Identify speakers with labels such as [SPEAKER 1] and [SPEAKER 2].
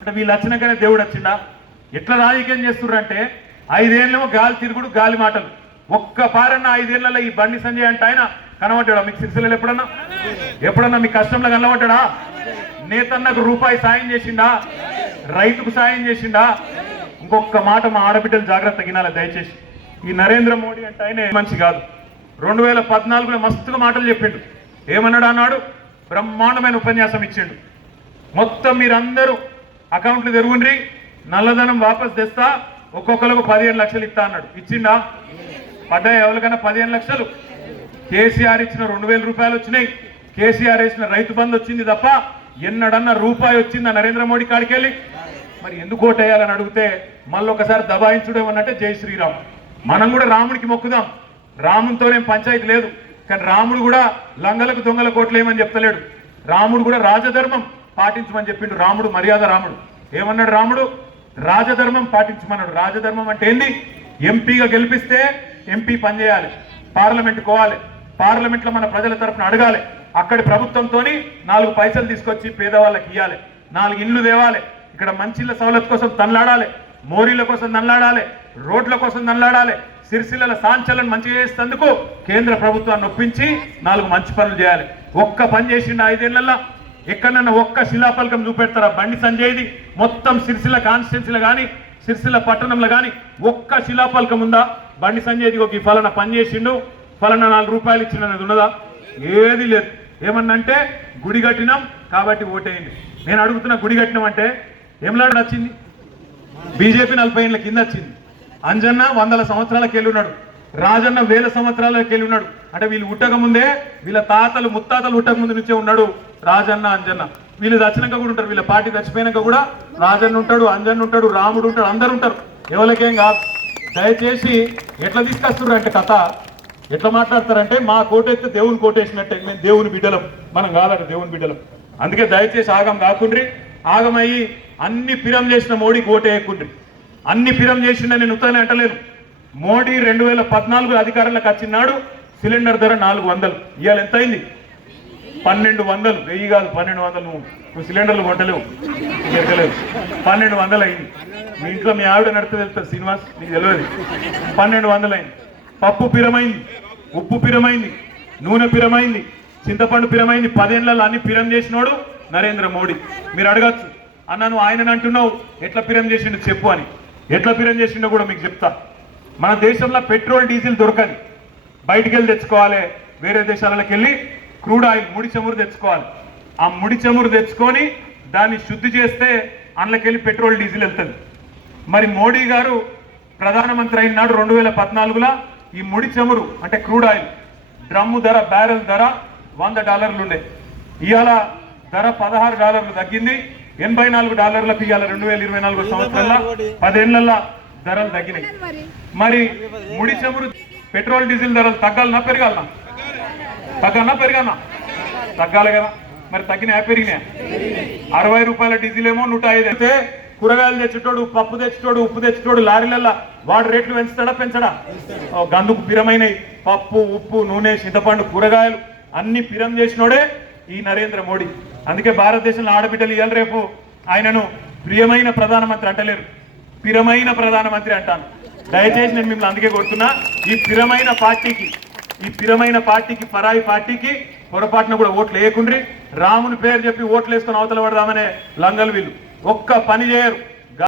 [SPEAKER 1] అంటే వీళ్ళు వచ్చినాకనే దేవుడు వచ్చిండా? ఎట్లా రాజకీయం చేస్తున్నారంటే ఐదేళ్ళేమో గాలి తిరుగుడు గాలి మాటలు. ఒక్క పారన్న ఐదేళ్ళలో ఈ బండి సంజయ్ అంటే ఆయన కనబడ్డాడా? మీకు సిరిసిల్లలు ఎప్పుడన్నా? ఎప్పుడన్నా మీ కష్టంలో కనబడ్డాడా? నేతన్నకు రూపాయి సాయం చేసిండా? రైతుకు సాయం చేసిండా? ఇంకొక మాట మా ఆడబిడ్డలు జాగ్రత్త గినాలి దయచేసి. ఈ నరేంద్ర మోడీ అంటే ఆయన మంచి కాదు. రెండు వేల పద్నాలుగులో మస్తుగా మాటలు చెప్పిండు. ఏమన్నాడు అన్నాడు? బ్రహ్మాండమైన ఉపన్యాసం ఇచ్చిండు. మొత్తం మీరందరూ అకౌంట్లు తెరుగుండ్రి నల్లధనం వాపస్ తెస్తా ఒక్కొక్కరికి పదిహేను లక్షలు ఇస్తా అన్నాడు. ఇచ్చిండా? పడ్డాయి ఎవరికైనా పదిహేను లక్షలు? కేసీఆర్ ఇచ్చిన రెండు వేల రూపాయలు వచ్చినాయి. కేసీఆర్ ఇచ్చిన రైతు బంధు వచ్చింది తప్ప ఎన్నడన్న రూపాయి వచ్చిందా నరేంద్ర మోడీ కాడికి వెళ్ళి మరి ఎందుకు ఓటేయాలని అడిగితే మళ్ళీ ఒకసారి దబాయించుడు జై శ్రీరామ్. మనం కూడా రాముడికి మొక్కుదాం. రామునితోనేం పంచాయతీ లేదు. కానీ రాముడు కూడా లంగలకు దొంగల కోట్లేమని చెప్తలేడు. రాముడు కూడా రాజధర్మం. పాటించమని చెప్పిండు రాముడు మర్యాద రాముడు. ఏమన్నాడు రాముడు? రాజధర్మం పాటించమన్నాడు. రాజధర్మం అంటే ఏంది? ఎంపీగా గెలిపిస్తే ఎంపీ పనిచేయాలి పార్లమెంట్ కోవాలి పార్లమెంట్లో మన ప్రజల తరపున అడగాలి అక్కడి ప్రభుత్వంతో నాలుగు పైసలు తీసుకొచ్చి పేదవాళ్ళకి ఇవ్వాలి నాలుగు ఇండ్లు తేవాలి ఇక్కడ మంచిళ్ళ సవలత్ కోసం తనలాడాలి మోరీల కోసం తనలాడాలి రోడ్ల కోసం తనలాడాలి సిరిసిల్లల సాంచలను మంచిగా చేసేందుకు కేంద్ర ప్రభుత్వాన్ని ఒప్పించి నాలుగు మంచి పనులు చేయాలి. ఒక్క పని చేసిండు ఐదేళ్ళలో ఎక్కడన్నా ఒక్క శిలాఫలకం చూపెడతారా? బండి సంజయ్ది. మొత్తం సిరిసిల కాన్స్టిట్యున్సీలో కానీ సిరిసిల పట్టణంలో కానీ ఒక్క శిలాఫలకం ఉందా? బండి సంజయ్ది ఒక ఈ ఫలానా పని చేసిండు. ఫలానా నాలుగు రూపాయలు ఇచ్చిన అనేది ఉన్నదా? ఏది లేదు. ఏమన్నంటే గుడి కట్టినాం కాబట్టి ఓటేయండి. నేను అడుగుతున్న గుడి కట్టినాం అంటే ఏమలాడు వచ్చింది బీజేపీ నలభై ఏళ్ళ కింద వచ్చింది అంజన్న వందల సంవత్సరాలకు వెళ్ళున్నాడు. రాజన్న వేల సంవత్సరాలకు వెళ్ళి ఉన్నాడు అంటే వీళ్ళు ఉట్టక ముందే వీళ్ళ తాతలు ముత్తాతలు ఉట్టక ముందు నుంచే ఉన్నాడు. రాజన్న అంజన్న. వీళ్ళు చచ్చినాక కూడా ఉంటారు. వీళ్ళ పార్టీ చచ్చిపోయినాక కూడా రాజన్న ఉంటాడు అంజన్న ఉంటాడు రాముడు ఉంటాడు అందరు ఉంటారు. ఎవరికేం కాదు. దయచేసి ఎట్లా తీసుకొస్తున్నారు అంటే కథ? ఎట్లా మాట్లాడతారంటే మా కోటెత్తే దేవుని కోటేసినట్టే. మేము దేవుని బిడ్డలం. మనం కాదట దేవుని బిడ్డలం. అందుకే దయచేసి ఆగం కాకుండ్రి. ఆగమయ్యి అన్ని పిరం చేసిన మోడీ కోటేయకుండ్రి అన్ని పిరం చేసిన నేను ఉత్తనే అంటలేను. మోడీ రెండు వేల పద్నాలుగు అధికారంలోకి వచ్చినాడు. సిలిండర్ ధర నాలుగు వందలు. ఇవాళ ఎంత అయింది పన్నెండు వందలు వెయ్యి కాదు పన్నెండు వందలు నువ్వు. సిలిండర్లు కొట్టలేవు ఎరగలేవు. పన్నెండు వందలు అయింది మీ ఇంట్లో మీ ఆవిడ నడితే వెళ్తారు శ్రీనివాస్ నీకు తెలియదు పన్నెండు వందలు అయింది పప్పు పిరమైంది ఉప్పు పిరమైంది నూనె పిరమైంది చింతపండు పిరమైంది. పదేళ్ళలో అన్ని పిరం చేసినోడు నరేంద్ర మోడీ. మీరు అడగచ్చు. అన్న నువ్వు ఆయనని అంటున్నావు. ఎట్లా పిరం చేసిండు చెప్పు అని. ఎట్లా పిరం చేసిండో కూడా మీకు చెప్తా. మన దేశంలో పెట్రోల్ డీజిల్ దొరకని బయటికి వెళ్ళి తెచ్చుకోవాలి. వేరే దేశాలకు వెళ్ళి క్రూడ్ ఆయిల్ ముడి చమురు తెచ్చుకోవాలి. ఆ ముడి చమురు తెచ్చుకొని దాన్ని శుద్ధి చేస్తే అందులోకెళ్ళి పెట్రోల్ డీజిల్ వెళ్తుంది. మరి మోడీ గారు ప్రధానమంత్రి అయినాడు రెండు వేల పద్నాలుగులో ఈ ముడి చమురు అంటే క్రూడ్ ఆయిల్ డ్రమ్ము ధర బ్యారెల్ ధర వంద డాలర్లు ఉండే. ఇవాళ ధర పదహారు డాలర్లు తగ్గింది. ఎనభై నాలుగు డాలర్లకు ఇవాళ రెండు వేల ఇరవై నాలుగు సంవత్సరంలో పదేళ్ళలో ధరలు తగ్గినాయి. మరి? ముడి చమురు పెట్రోల్ డీజిల్ ధరలు తగ్గాలనా పెరగాలనా తగ్గన్నా పెరిగన్నా తగ్గాలి కదా. మరి తగ్గిన పెరిగినాయా? అరవై రూపాయల డీజిల్ ఏమో నూట ఐదు. అయితే కూరగాయలు తెచ్చేటోడు పప్పు తెచ్చేటోడు ఉప్పు తెచ్చేటోడు లారీలల్లా వాడు రేట్లు పెంచుతాడా పెంచడా? ఓ, గందుకు పిరమైనవి పప్పు ఉప్పు నూనె చింతపండు కూరగాయలు అన్ని పిరం చేసినోడే ఈ నరేంద్ర మోడీ. అందుకే భారతదేశంలో ఆడబిడ్డలు ఇవాళ రేపు. ఆయనను ప్రియమైన ప్రధానమంత్రి అంటలేరు. పిరమైన ప్రధానమంత్రి అంటాను. దయచేసి నేను మిమ్మల్ని అందుకే కొడుతున్నా ఈ పిరమైన పార్టీకి ఈ పిరమైన పార్టీకి పరాయి పార్టీకి పొరపాటున కూడా ఓట్లు వేయకుండ్రి. రాముని పేరు చెప్పి ఓట్లు వేసుకుని అవతల పడదామనే లంగలు వీళ్ళు. ఒక్క పని చేయరు.